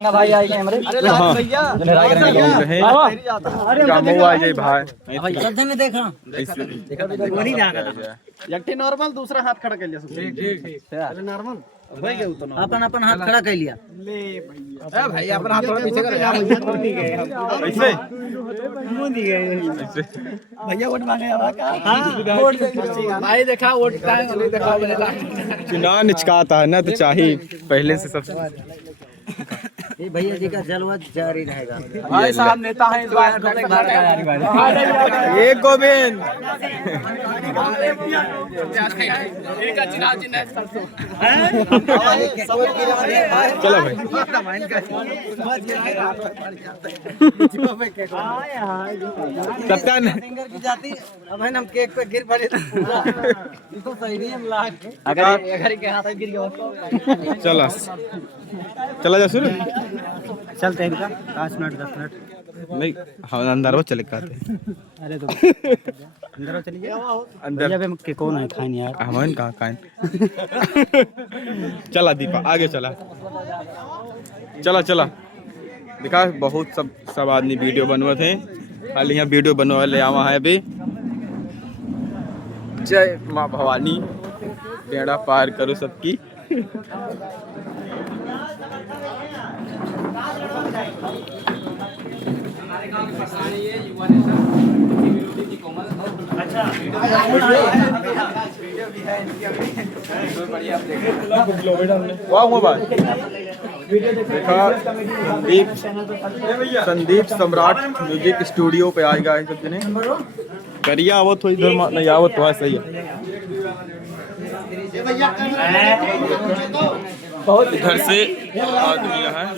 भाई आई कैमरे अरे लाल भैया अरे सब ने देखा एकटे नॉर्मल दूसरा हाथ खड़ा कर लिया अरे नॉर्मल भाई गया तो अपन अपन हाथ खड़ा कर लिया ले भैया भाई अपन हाथ थोड़ा पीछे कर ऐसे भैया वोट मांगे वोट भाई देखा वोट नहीं देखा चुनाव निचकाता है ना तो चाहिए पहले से सबसे ये भैया जी का जलवा जारी रहेगा। भाई साहब नेता है इस बार एक गोविंद चलो भाई कप्तान सिंगर की जाती अब है हम केक पे गिर पड़े तो सही नहीं हम लाग अगर के हाथ गिर गया चला चला जा शुरू चलते हैं इनका 5 मिनट 10 मिनट नहीं हम अंदर वो चले कहते अरे तो अंदर चलिए अंदर भैया के कौन है खान यार हम कहाँ खाए चला दीपा आगे चला चला चला दिखा बहुत सब आदमी वीडियो बनवा थे खाली यहाँ वीडियो बनवा ले आवा है अभी जय माँ भवानी बेड़ा पार करो सबकी वाह हुआ बात देखा संदीप सम्राट म्यूजिक स्टूडियो पे आएगा सब जने करिया आवत हो इधर नहीं आवत तो सही है बहुत इधर से आदमी यहाँ है